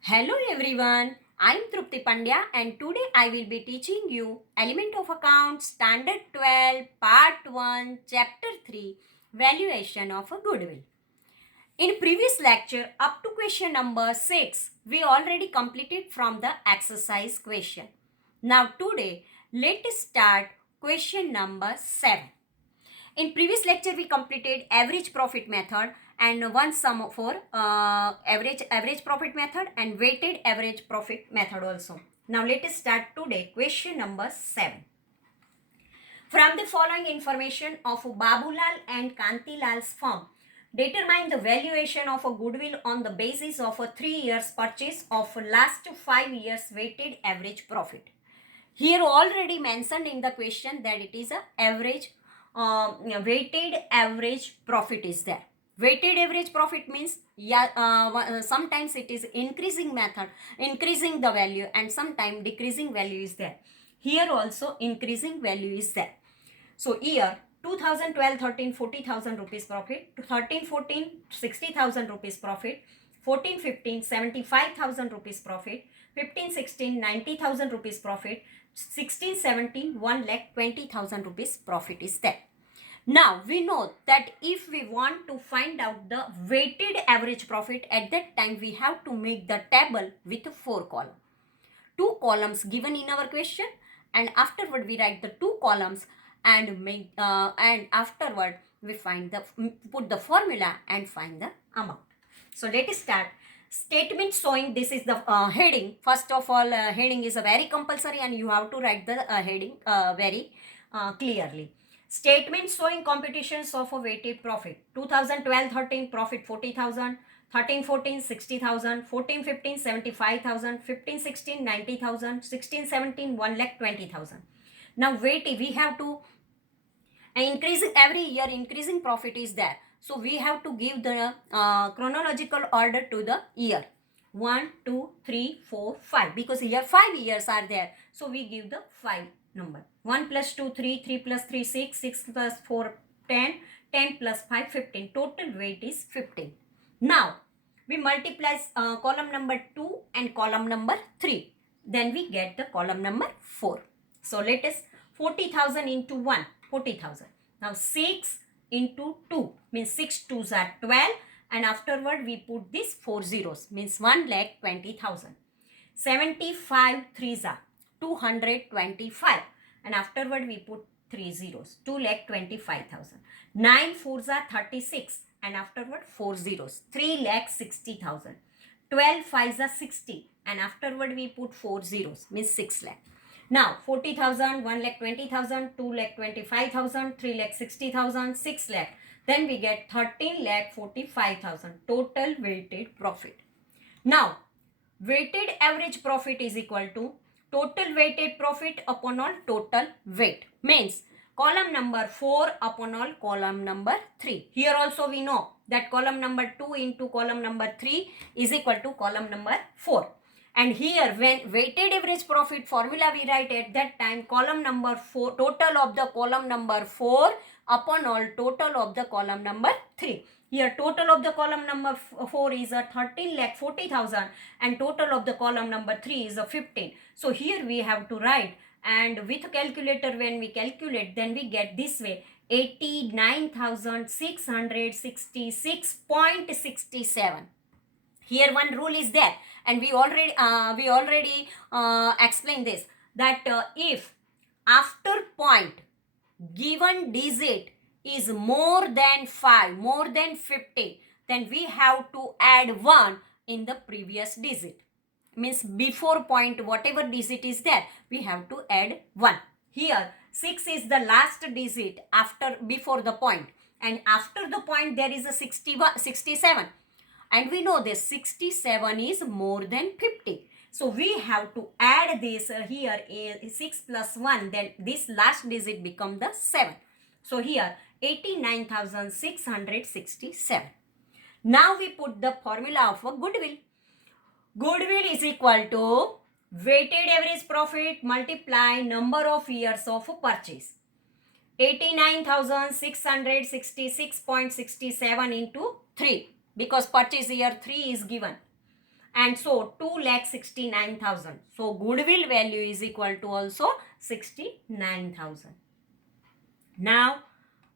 Hello everyone, I am Trupti Pandya and today I will be teaching you Element of Account Standard 12 Part 1 Chapter 3 Valuation of a Goodwill. In previous lecture up to question number 6 we already completed from the exercise question. Now today let us start question number 7. In previous lecture we completed average profit method and one sum for average profit method and weighted average profit method also. Now let us start today question number 7. From the following information of Babulal and Kantilal's firm, determine the valuation of a goodwill on the basis of a 3 years purchase of last 5 years weighted average profit. Here already mentioned in the question that it is a average weighted average profit is there. Weighted average profit means sometimes it is increasing method, increasing the value, and sometimes decreasing value is there. Here also increasing value is there. So year 2012 13 40,000 rupees profit, 13 14 60,000 rupees profit, 14 15 75,000 rupees profit, 15 16 90,000 rupees profit, 16 17 1 lakh 20,000 rupees profit is there. Now we know that if we want to find out the weighted average profit, at that time we have to make the table with 4 columns. 2 columns given in our question, and afterward we write the 2 columns and make and afterward we put the formula and find the amount. So let us start. Statement showing, this is the heading. First of all, heading is a very compulsory and you have to write the heading very clearly. Statement showing computations of a weighted profit. 2012-13 profit 40,000, 13-14 60,000, 14-15 75,000, 15-16 90,000, 16-17 1 lakh 20,000. Now weighted, we have to increasing every year, increasing profit is there. So we have to give the chronological order to the year. 1, 2, 3, 4, 5, because here 5 years are there. So we give the 5 number. 1 plus 2, 3, 3 plus 3, 6, 6 plus 4, 10, 10 plus 5, 15. Total weight is 15. Now, we multiply column number 2 and column number 3. Then we get the column number 4. So let us 40,000 into 1, 40,000. Now 6 into 2 means 6 2s are 12, and afterward we put this 4 zeros means 1 lakh 20,000. 75 3s are 225, and afterward we put 3 zeros 2 lakh 25,000. 9 4s are 36, and afterward 4 zeros 3 lakh 60,000. 12 5s are 60, and afterward we put 4 zeros means 6 lakh. Now 40,000, 1 lakh 20,000, 2 lakh 25,000, 3 lakh 60,000, 6 lakh. Then we get 13 lakh 45,000 total weighted profit. Now weighted average profit is equal to total weighted profit upon all total weight, means column number 4 upon all column number 3. Here also we know that column number 2 into column number 3 is equal to column number 4. And here when weighted average profit formula we write, at that time column number 4, total of the column number 4 upon all total of the column number 3. Here total of the column number 4 is a 13 lakh 40,000 and total of the column number 3 is a 15. So here we have to write, and with calculator when we calculate, then we get this way 89,666.67. Here one rule is there, and we already explained this, that if after point given digit is more than 5, more than 50, then we have to add 1 in the previous digit. Means before point whatever digit is there, we have to add 1. Here 6 is the last digit before the point, and after the point there is a 67. And we know this 67 is more than 50. So we have to add this here 6 plus 1, then this last digit become the 7. So here 89,667. Now we put the formula of a goodwill. Goodwill is equal to weighted average profit multiply number of years of purchase. 89,666.67 into 3, because purchase year 3 is given, and so 2,69,000. So goodwill value is equal to also 69,000. Now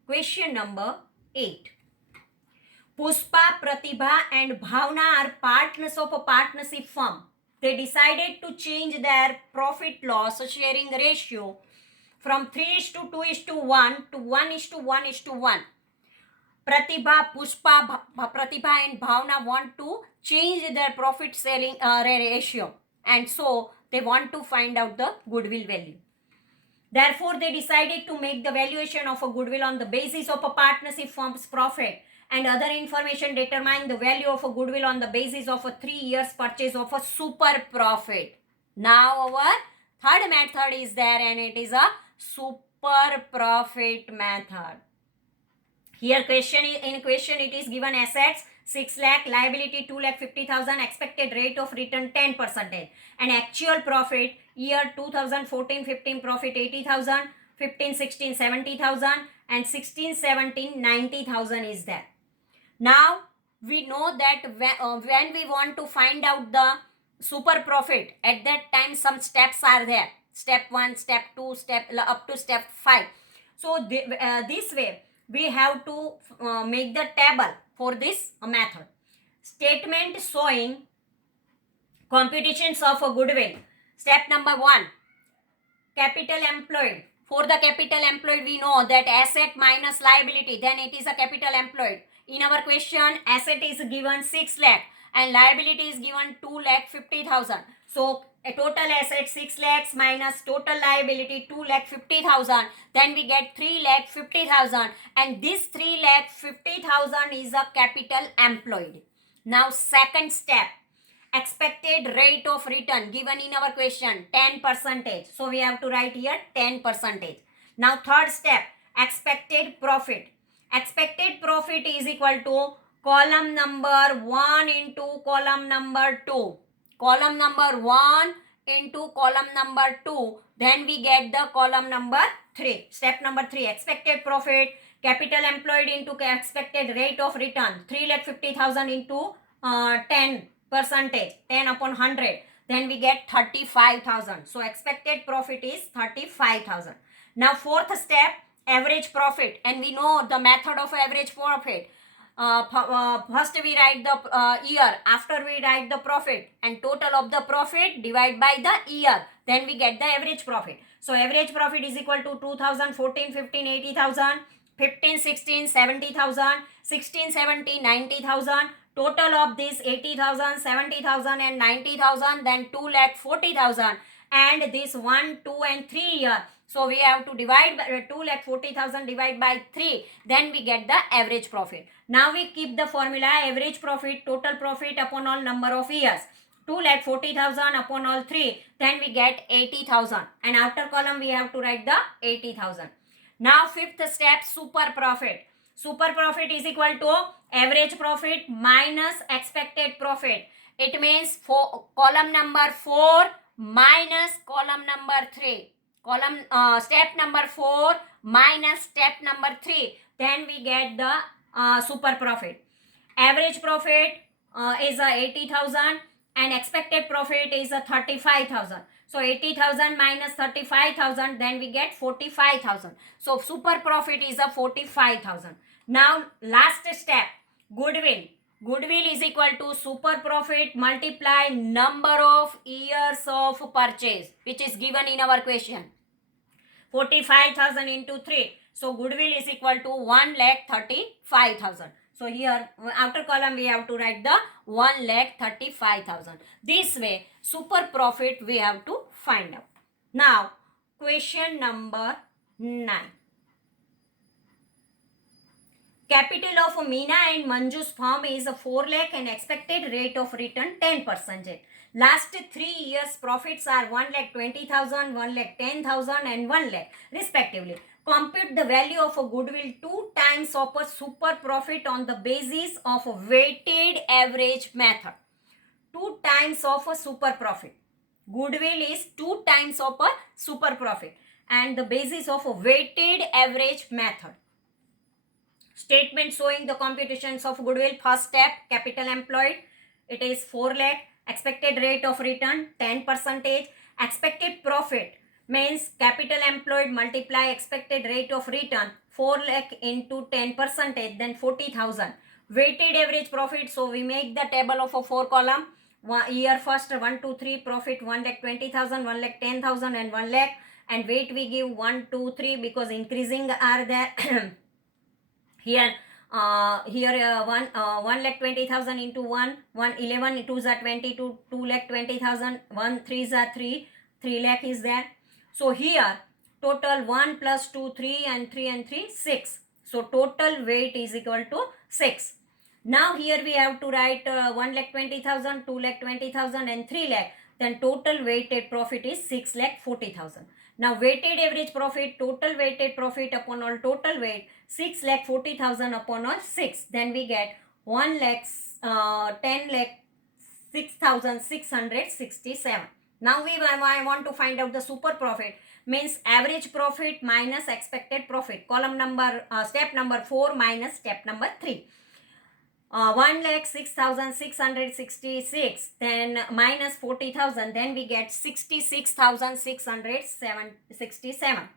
question number 8. Pushpa, Pratibha and Bhavna are partners of a partnership firm. They decided to change their profit loss sharing ratio from 3:2:1 to 1:1:1. Pratibha, Pushpa, Pratibha and Bhavna want to change their profit selling ratio, and so they want to find out the goodwill value. Therefore, they decided to make the valuation of a goodwill on the basis of a partnership firm's profit, and other information determine the value of a goodwill on the basis of a 3 years purchase of a super profit. Now our third method is there, and it is a super profit method. Here in question it is given assets 6 lakh, liability 2,50,000, expected rate of return 10%, and actual profit year 2014-15 profit 80,000, 15-16 70,000, and 16-17 90,000 is there. Now we know that when we want to find out the super profit, at that time some steps are there. Step 1, step 2, step up to step 5. So this way we have to make the table for this method. Statement showing computations of a goodwill. Step number 1, capital employed. For the capital employed, we know that asset minus liability, then it is a capital employed. In our question, asset is given 6 lakh and liability is given 2,50,000. So a total asset 6 lakhs minus total liability 2,50,000, then we get 3,50,000, and this 3,50,000 is a capital employed. Now second step, expected rate of return given in our question 10%. So we have to write here 10%. Now third step, expected profit. Expected profit is equal to column number 1 into column number 2. Column number 1 into column number 2. Then we get the column number 3. Step number 3, expected profit, capital employed into expected rate of return. 3,50,000 into 10%, 10 upon 100. Then we get 35,000. So expected profit is 35,000. Now fourth step, average profit, and we know the method of average profit. First we write the year, after we write the profit, and total of the profit divide by the year, then we get the average profit. So average profit is equal to 2014 15 80,000, 15 16 70,000, 16 17 90,000. Total of this 80,000, 70,000 and 90,000, then 2,40,000, and this 1, 2 and 3 year. So we have to divide by 2,40,000 divide by 3, then we get the average profit. Now we keep the formula average profit, total profit upon all number of years. 2,40,000 upon all 3, then we get 80,000, and after column we have to write the 80,000. Now fifth step, super profit. Super profit is equal to average profit minus expected profit. It means for column number 4 minus column number 3. Step number 4 minus step number 3. Then we get the super profit. Average profit is 80,000 and expected profit is 35,000. So 80,000 minus 35,000, then we get 45,000. So super profit is 45,000. Now last step, goodwill. Goodwill is equal to super profit multiply number of years of purchase, which is given in our question. 45,000 into 3. So goodwill is equal to 1,35,000. So here after column we have to write the 1,35,000. This way super profit we have to find out. Now question number 9. Capital of Meena and Manju's firm is 4 lakh and expected rate of return 10%. Last 3 years profits are 1,20,000, 1,10,000 and 1 lakh respectively. Compute the value of a goodwill 2 times of a super profit on the basis of a weighted average method. 2 times of a super profit. Goodwill is 2 times of a super profit and the basis of a weighted average method. Statement showing the computations of goodwill. First step, capital employed, it is 4 lakh. expected rate of return 10%, expected profit means capital employed multiply expected rate of return 4 lakh into 10%, then 40,000. Weighted average profit, so we make the table of a 4 column. Year first 1 2 3 profit 1 lakh 20,000, 1 lakh 10,000 and 1 lakh, and weight we give 1 2 3 because increasing are there. Here 1 lakh 20,000 into 1 11 2s are 22, 2 lakh 20,000, 1 3s are 3 lakh is there. So here total 1 plus 2 3 and 3 6, so total weight is equal to 6. Now here we have to write 1 lakh 20,000, 2 lakh 20,000 and 3 lakh, then total weighted profit is 6 lakh 40,000. Now weighted average profit, total weighted profit upon all total weight 6 lakh 40,000 upon all 6, then we get 1 lakh 10 lakh 6,667. Now I want to find out the super profit, means average profit minus expected profit. Column number step number 4 minus step number 3. 1 lakh 6,666, then minus 40,000, then we get 66,667.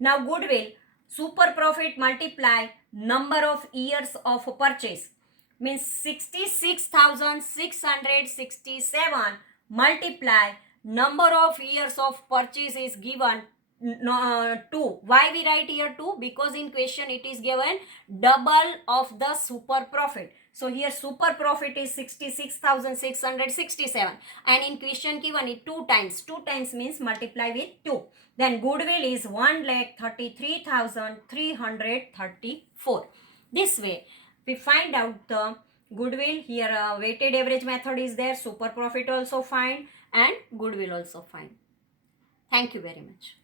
Now goodwill, super profit multiply number of years of purchase, means 66,667 multiply number of years of purchase is given 2. Why we write here 2? Because in question it is given double of the super profit. So here super profit is 66,667 and in question given it 2 times. 2 times means multiply with 2. Then goodwill is 1,33,334. This way we find out the goodwill. Here weighted average method is there, super profit also find and goodwill also find. Thank you very much.